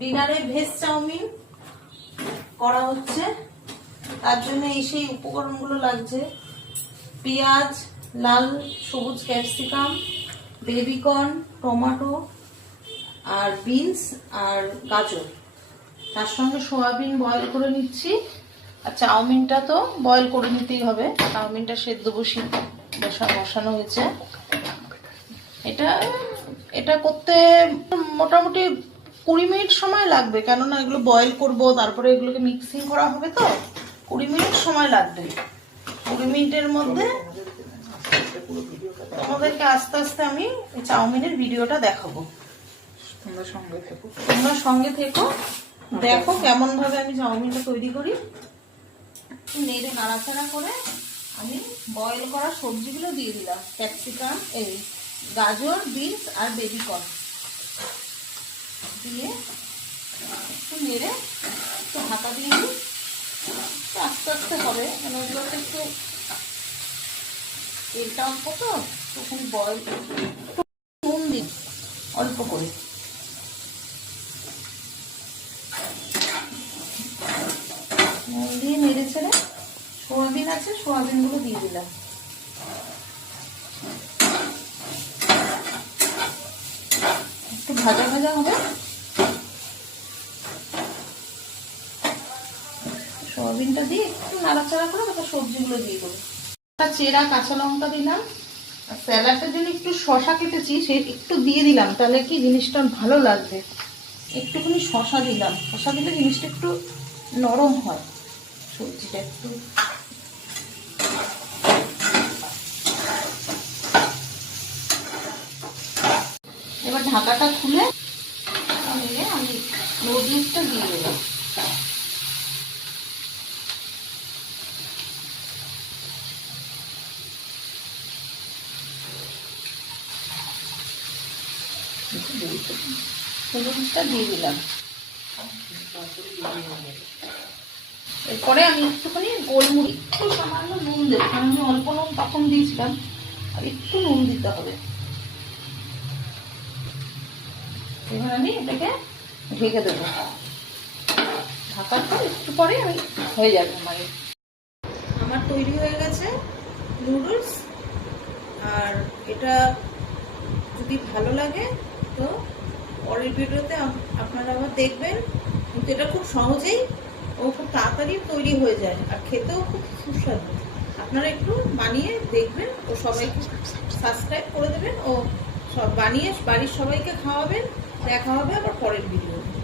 ডিনারে veg chowmein করা হচ্ছে। তার জন্য এই সেই উপকরণগুলো লাগছে: পেঁয়াজ, লাল সবুজ ক্যাপসিকাম, বেবিকর্ন, টমেটো আর বিনস আর গাজর। তার সঙ্গে সয়াবিন বয়েল করে নিচ্ছি। আর চাউমিনটা তো বয়েল করে নিতেই হবে, চাউমিনটা সেদ্ধ বসানো হয়েছে। এটা করতে মোটামুটি 20 মিনিট সময় লাগবে, কেননা এগুলো বয়েল করব, তারপরে এগুলোকে মিক্সিং করা হবে, তো 20 মিনিট সময় লাগবে। 20 মিনিটের মধ্যে তোমাদেরকে আস্তে আস্তে আমি চাউমিনের ভিডিওটা দেখাবো। তোমরা সঙ্গে থেকো, দেখো কেমন ভাবে আমি চাউমিনটা তৈরি করি। নেড়ে নাড়াচাড়া করে আমি বয়েল করা সবজিগুলো দিয়ে দিলাম: ক্যাপসিকাম, গাজর, বিনস আর বেবিকর্ন দিয়ে একটু নেড়ে একটু ঢাকা দিয়ে দিই। আস্তে আস্তে হবে, কেন ওগুলোতে একটু তেলটা অল্প, তো ওখানে বয়েল নুন দিই অল্প করে। নুন দিয়ে নেড়ে ছেড়ে সয়াবিন আছে, সয়াবিনগুলো দিয়ে দিলাম। একটু ভাজা ভাজা হবে, সয়াবিনটা দিয়ে একটু নাড়াচাড়া করে তারপর সবজিগুলো দিয়ে দেবো। চেরা কাঁচা লঙ্কা দিলাম, আর স্যালাডের জন্য একটু শসা কেটেছি, সে একটু দিয়ে দিলাম, তাহলে কি জিনিসটা ভালো লাগবে। একটুখানি শসা দিলাম, শসা দিলে জিনিসটা একটু নরম হয়, সবজিটা একটু। এবার ঢাকাটা খুলে আমি নুডলসটা দিয়ে দিলাম। নুডলসটা দিয়ে দিলাম। এরপরে আমি একটুখানি গোলমরিচ, একটু সামান্য নুন দেবো, কারণ আমি অল্প নুন তখন দিয়েছিলাম, আর একটু নুন দিতে হবে। এবার আমি এটাকে ঢেকে দেবো, ঢাকার পর একটু পরে আমি হয়ে যাবে। আমার তৈরি হয়ে গেছে নুডলস। আর এটা যদি ভালো লাগে তো পরের ভিডিওতে আপনারা আবার দেখবেন। কিন্তু এটা খুব সহজেই ও খুব তাড়াতাড়ি তৈরি হয়ে যায়, আর খেতেও খুব সুস্বাদু। আপনারা একটু বানিয়ে দেখবেন, ও সবাইকে সাবস্ক্রাইব করে দেবেন, ও সব বানিয়ে বাড়ির সবাইকে খাওয়াবেন। দেখা হবে আবার পরের ভিডিও।